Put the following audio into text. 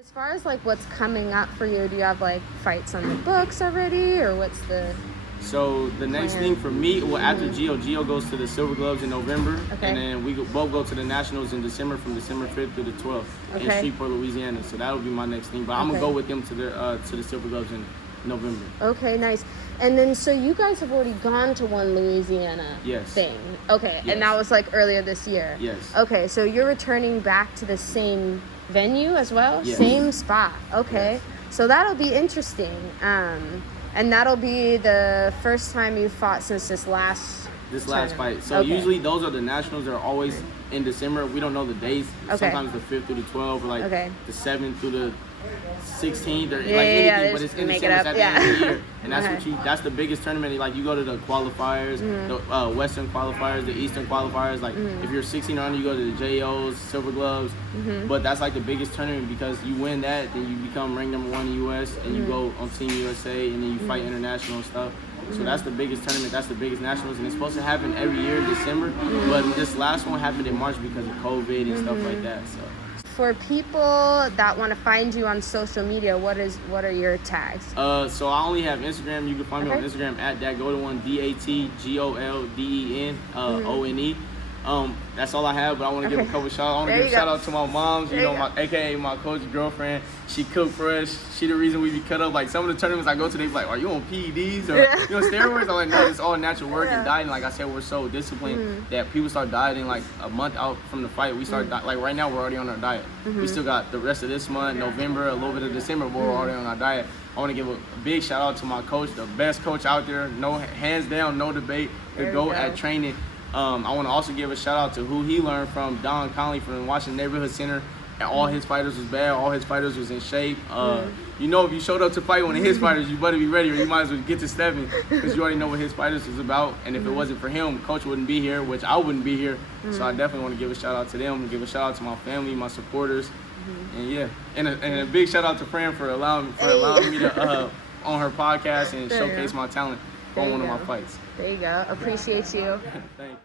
As far as like what's coming up for you, do you have like fights on the books already, or what's the? So the next thing for me, well, after Gio goes to the Silver Gloves in November, Okay. and then we both go to the Nationals in December, from December 5th to the 12th in Okay. Shreveport, Louisiana. So that would be my next thing. But I'm gonna Okay. go with them to the Silver Gloves in November. Okay, nice. And then, so you guys have already gone to one Louisiana Yes. thing. Okay, Yes. and that was like earlier this year. Yes. Okay, so you're returning back to the same venue as well? Yes. Same spot. Okay. Yes. So that'll be interesting. And that'll be the first time you fought since this last fight. So Okay. usually those are the Nationals. They're always in December. We don't know the dates. Okay. Sometimes the 5th through the 12th, or like Okay. the 7th through the 16th, or Yeah, like anything. yeah, But it's in make it December, up, it's at the end of the yeah. year. And that's Okay. that's the biggest tournament. Like you go to the qualifiers, the Western qualifiers, the Eastern qualifiers. Like if you're 16 or under, you go to the JOs, Silver Gloves. But that's like the biggest tournament, because you win that, then you become ranked number 1 in the U.S. and you go on Team USA, and then you fight international stuff. So that's the biggest tournament. That's the biggest Nationals, and it's supposed to happen every year in December. But this last one happened in March because of COVID and stuff like that. So. For people that want to find you on social media, what are your tags? So I only have Instagram. You can find me on Okay. Instagram at DatGolden1, DatGolden ONE. That's all I have, but I want to give a couple shout outs. I want to There give a you shout go. out to my moms, There you my AKA my coach's girlfriend. She cooked for us. She the reason we be cut up. Like some of the tournaments I go to, they be like, "Are you on PEDs or you on steroids?" I'm like, "No, it's all natural work and dieting." Like I said, we're so disciplined that people start dieting like a month out from the fight. We start like right now we're already on our diet. We still got the rest of this month, November, a little bit of December, but we're already on our diet. I want to give a big shout out to my coach, the best coach out there, no hands down, no debate, the There we GOAT go. at training. I want to also give a shout out to who he learned from, Don Conley from Washington Neighborhood Center. And all his fighters was bad. All his fighters was in shape. You know, if you showed up to fight one of his fighters, you better be ready, or you might as well get to stepping, because you already know what his fighters was about. And if it wasn't for him, Coach wouldn't be here, which I wouldn't be here. So I definitely want to give a shout out to them, and give a shout out to my family, my supporters, and yeah, and a big shout out to Fran for allowing me to on her podcast and There you showcase go. my talent There on you one of go. my fights. There you go. Appreciate you. Thank you.